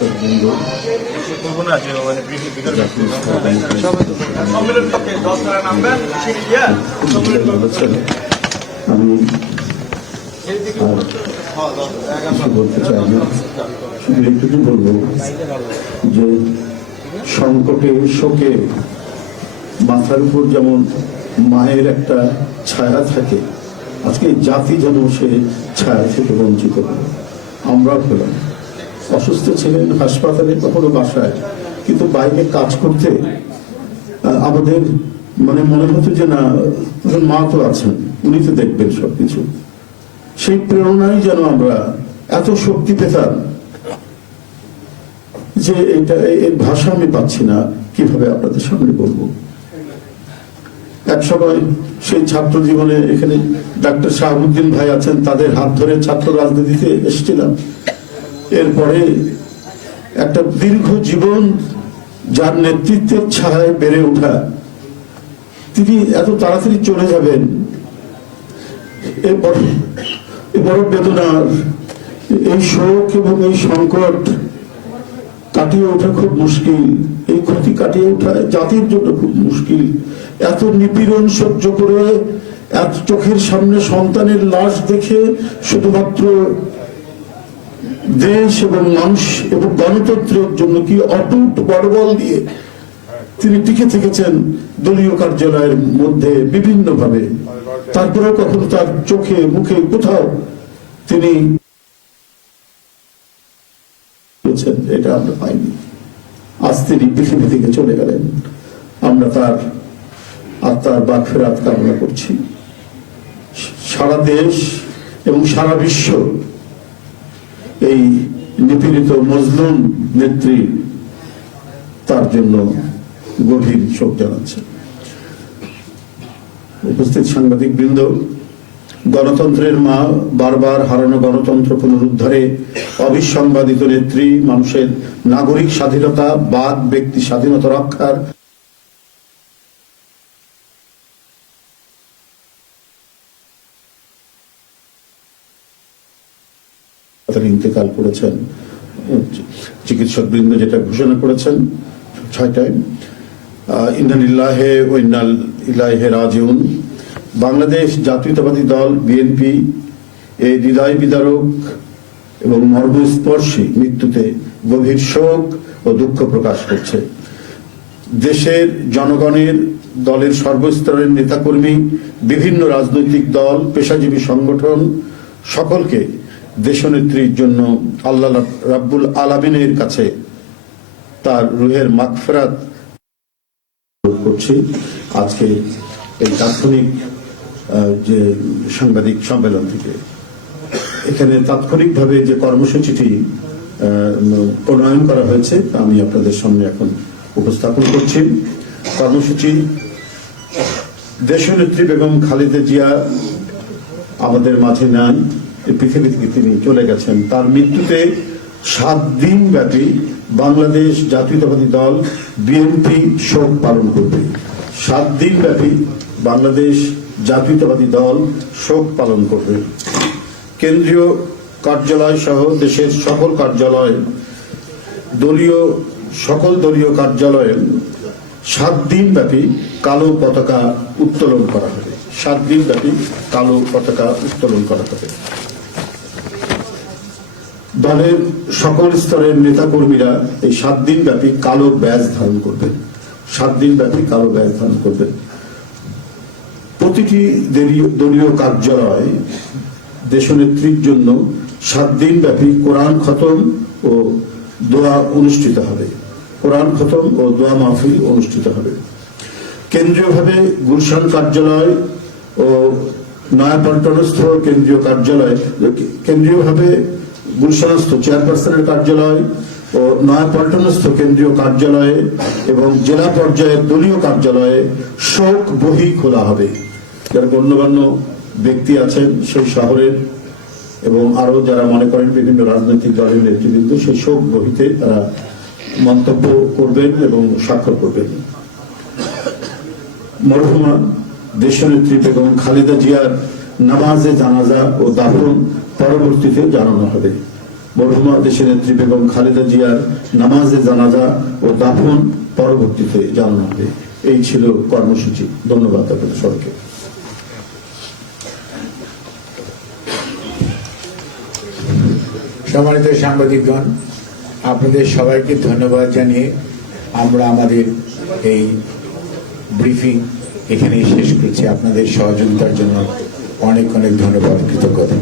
চিকিৎসক বৃন্দ করব না যে বিশেষ বিকাল জাতীয় স্তরে সম্মেলন পক্ষে দশ তারা নামবেন সিঁড়ি দিয়ে সম্মেলন বলেছেন আমি একটুকু বলব যে সংকটে, শোকে মাথার উপর যেমন মায়ের একটা ছায়া থাকে, আজকে জাতি যেন সে ছায়া থেকে বঞ্চিত আমরা হলাম অসুস্থ ছিলেন, হাসপাতালে কখনো বাসায়। কিন্তু বাইরে কাজ করতে আমাদের মানে মনে হতো যে না মা তো আছেন, উনি তো দেখবেন সবকিছু। সেই প্রেরণাই যেন আমরা এত শক্তি পেতাম যে এটা, এর ভাষা আমি পাচ্ছি না, কীভাবে আপনাদের সামনে বলব। এক সময় সেই ছাত্র জীবনে এখানে ডাক্তার শাহাবুদ্দিন ভাই আছেন, তাদের হাত ধরে ছাত্র রাজনীতিতে এসেছিলাম। এরপরে একটা দীর্ঘ জীবন যার নেতৃত্বের ছায় বেড়ে ওঠা। তিনি এত তাড়াতাড়ি চলে যাবেন এ এ বড় বেদনার এই শোক এবং এই সংকট কাটিয়ে ওঠা খুব মুশকিল। এই ক্ষতি কাটিয়ে ওঠা জাতির জন্য খুব মুশকিল। এত নিপীড়ন সহ্য করে, এত চোখের সামনে সন্তানের লাশ দেখে শুধুমাত্র দেশ এবং মানুষ এবং গণতন্ত্রের জন্য কি অটুট বড়বল দিয়ে তিনি টিকে থেকেছেন দলীয় কার্যালয়ের মধ্যে বিভিন্ন ভাবে তারপরেও কখনো তার চোখে, মুখে কোথাও তিনি এটা আমরা পাইনি। আজ তিনি পৃথিবী থেকে চলে গেলেন। আমরা তার আত্মার বাক ফেরাত কামনা করছি। সারা দেশ এবং সারা বিশ্ব নিপীড়িত মজলুম নেত্রী তার জন্য গভীর শোক জানাচ্ছে। উপস্থিত সাংবাদিক বৃন্দ গণতন্ত্রের মা বারবার হারানো গণতন্ত্র পুনরুদ্ধারে অবিসংবাদিত নেত্রী, মানুষের নাগরিক স্বাধীনতা, বাদ ব্যক্তি স্বাধীনতা রক্ষার তারা ইন্তেকাল করেছেন চিকিৎসক বৃন্দ যেটা ঘোষণা করেছেন ছয়টায়। আহ, ইন্নালিল্লাহে ও ইন্নাল ইলাহে রাজিউন। বাংলাদেশ জাতীয়তাবাদী দল বিএনপি এই হৃদয় বিদারক এবং মর্মস্পর্শী মৃত্যুতে গভীর শোক ও দুঃখ প্রকাশ করছে। দেশের জনগণের দলের সর্বস্তরের নেতাকর্মী বিভিন্ন রাজনৈতিক দল পেশাজীবী সংগঠন সকলকে দেশনেত্রীর জন্য আল্লাহ রাব্বুল আলামিনের কাছে তার রুহের মাগফিরাত করছি। আজকে এই তাৎক্ষণিক যে সাংবাদিক সম্মেলন থেকে। এখানে তাৎক্ষণিকভাবে যে কর্মসূচিটি প্রণয়ন করা হয়েছে আমি আপনাদের সামনে এখন উপস্থাপন করছি। কর্মসূচি, দেশনেত্রী বেগম খালেদা জিয়া আমাদের মাঝে এই পৃথিবী থেকে তিনি চলে গেছেন। তার মৃত্যুতে সাত দিন ব্যাপী বাংলাদেশ জাতীয়তাবাদী দল বিএনপি শোক পালন করবে। সাত দিন ব্যাপী বাংলাদেশ জাতীয়তাবাদী দল শোক পালন করবে। কেন্দ্রীয় কার্যালয় সহ দেশের সকল কার্যালয়, দলীয়, সকল দলীয় কার্যালয়ে সাত দিন ব্যাপী কালো পতাকা উত্তোলন করা হবে। সাত দিন ব্যাপী কালো পতাকা উত্তোলন করা হবে। দলের সকল স্তরের নেতাকর্মীরা এই সাত দিন ব্যাপী কালো ব্যাজ ধারণ করবেন। সাত দিন ব্যাপী কালো ব্যাজ ধারণ করবেন। প্রতিটি দলীয়- কার্যালয় দেশনেত্রীর জন্য সাত দিন ব্যাপী কোরআন খতম ও দোয়া অনুষ্ঠিত হবে। কোরআন খতম ও দোয়া মাহফিল অনুষ্ঠিত হবে। কেন্দ্রীয়ভাবে গুলশান কার্যালয় ও নয়াপল্টনস্থ কেন্দ্রীয় কার্যালয়, কেন্দ্রীয়ভাবে গুলশানস্থ চেয়ারপারসনের কার্যালয় ও নয়াপল্টনস্থ কেন্দ্রীয় কার্যালয়ে এবং জেলা পর্যায়ের দলীয় কার্যালয়ে শোক বহি খোলা হবে। যারা গণ্যমান্য ব্যক্তি আছেন সেই শহরের এবং আরও যারা মনে করেন বিভিন্ন রাজনৈতিক দলের নেতৃবৃন্দ, সেই শোক বহিতে তারা মন্তব্য করবেন এবং স্বাক্ষর করবেন। মরহুমা দেশনেত্রী বেগম খালেদা জিয়ার নামাজে জানাজা ও দাফন পরবর্তীতে জানানো হবে। মরহুমা দেশের নেত্রী বেগম খালেদা জিয়ার নামাজে জানাজা ও দাফন পরবর্তীতে জানানো হবে। এই ছিল কর্মসূচি। ধন্যবাদ আপনাদের সবাইকে। সম্মানিত সাংবাদিকগণ, আপনাদের সবাইকে ধন্যবাদ জানিয়ে আমরা আমাদের এই ব্রিফিং এখানেই শেষ করছি। আপনাদের সহযোগিতার জন্য অনেক অনেক ধন্যবাদ কৃতজ্ঞতা।